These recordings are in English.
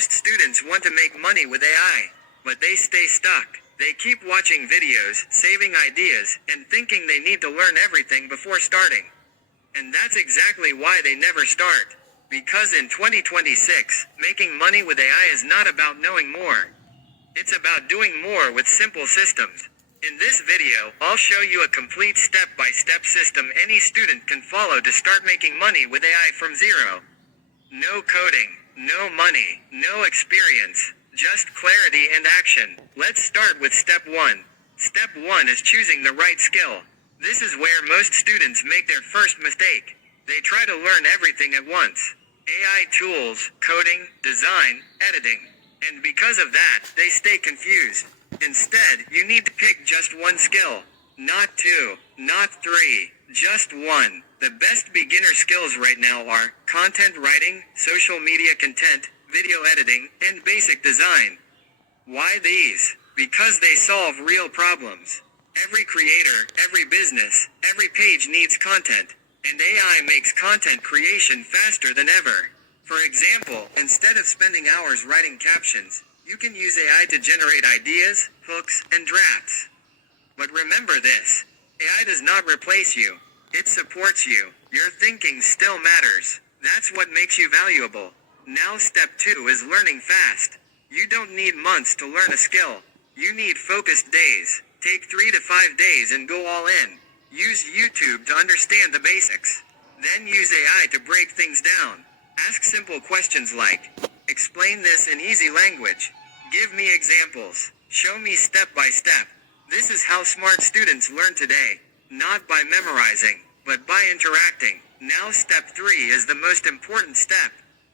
Most students want to make money with AI, but they stay stuck. They keep watching videos, saving ideas, and thinking they need to learn everything before starting. And that's exactly why they never start. Because in 2026, making money with AI is not about knowing more. It's about doing more with simple systems. In this video, I'll show you a complete step-by-step system any student can follow to start making money with AI from zero. No coding, no money, no experience, just clarity and action. Let's start with step 1. Step 1 is choosing the right skill. This is where most students make their first mistake. They try to learn everything at once. AI tools, coding, design, editing. And because of that, they stay confused. Instead, you need to pick just one skill. Not two, not three, just one. The best beginner skills right now are content writing, social media content, video editing, and basic design. Why these? Because they solve real problems. Every creator, every business, every page needs content. And AI makes content creation faster than ever. For example, instead of spending hours writing captions, you can use AI to generate ideas, hooks, and drafts. But remember this, AI does not replace you. It supports you. Your thinking still matters. That's what makes you valuable. Now step 2 is learning fast. You don't need months to learn a skill. You need focused days. Take 3 to 5 days and go all in. Use YouTube to understand the basics. Then use AI to break things down. Ask simple questions like, explain this in easy language. Give me examples. Show me step by step. This is how smart students learn today. Not by memorizing, but by interacting. Now step 3 is the most important step.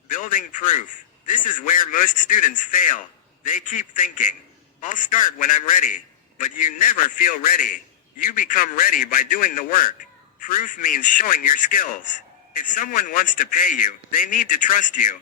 Building proof. This is where most students fail. They keep thinking, I'll start when I'm ready. But you never feel ready. You become ready by doing the work. Proof means showing your skills. If someone wants to pay you, they need to trust you.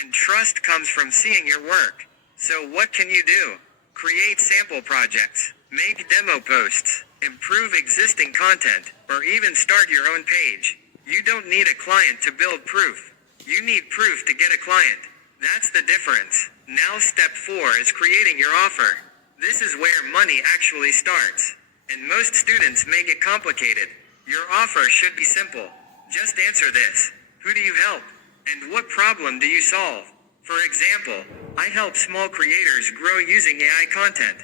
And trust comes from seeing your work. So what can you do? Create sample projects, make demo posts, improve existing content, or even start your own page. You don't need a client to build proof. You need proof to get a client. That's the difference. Now step 4 is creating your offer. This is where money actually starts. And most students make it complicated. Your offer should be simple. Just answer this. Who do you help? And what problem do you solve? For example, I help small creators grow using AI content.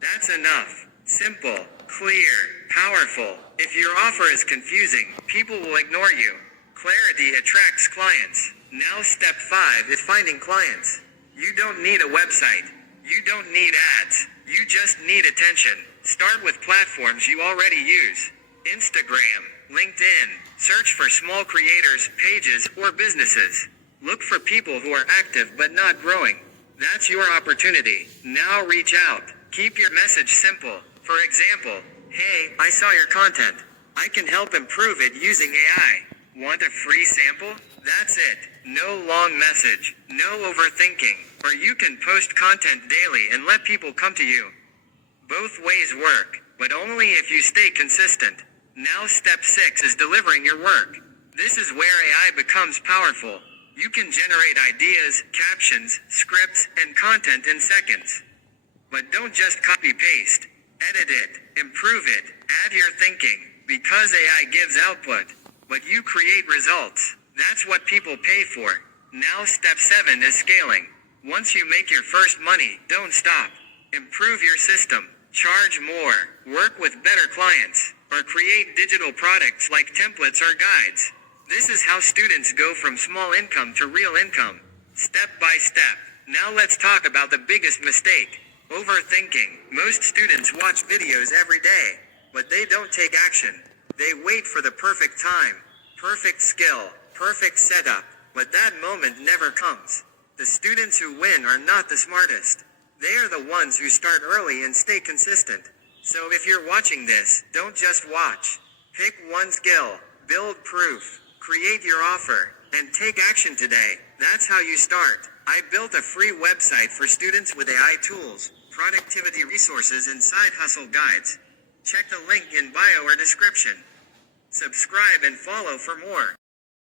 That's enough. Simple, clear, powerful. If your offer is confusing, people will ignore you. Clarity attracts clients. Now step 5 is finding clients. You don't need a website. You don't need ads. You just need attention. Start with platforms you already use. Instagram, LinkedIn. Search for small creators, pages, or businesses. Look for people who are active but not growing. That's your opportunity. Now reach out. Keep your message simple. For example, hey, I saw your content. I can help improve it using AI. Want a free sample? That's it. No long message. No overthinking. Or you can post content daily and let people come to you. Both ways work, but only if you stay consistent. Now step 6 is delivering your work. This is where AI becomes powerful. You can generate ideas, captions, scripts, and content in seconds. But don't just copy-paste. Edit it, improve it, add your thinking, because AI gives output, but you create results. That's what people pay for. Now step 7 is scaling. Once you make your first money, don't stop. Improve your system. Charge more, work with better clients, or create digital products like templates or guides. This is how students go from small income to real income. Step by step. Now let's talk about the biggest mistake. Overthinking. Most students watch videos every day, but they don't take action. They wait for the perfect time, perfect skill, perfect setup, but that moment never comes. The students who win are not the smartest. They are the ones who start early and stay consistent. So if you're watching this, don't just watch. Pick one skill, build proof, create your offer, and take action today. That's how you start. I built a free website for students with AI tools, productivity resources, and side hustle guides. Check the link in bio or description. Subscribe and follow for more.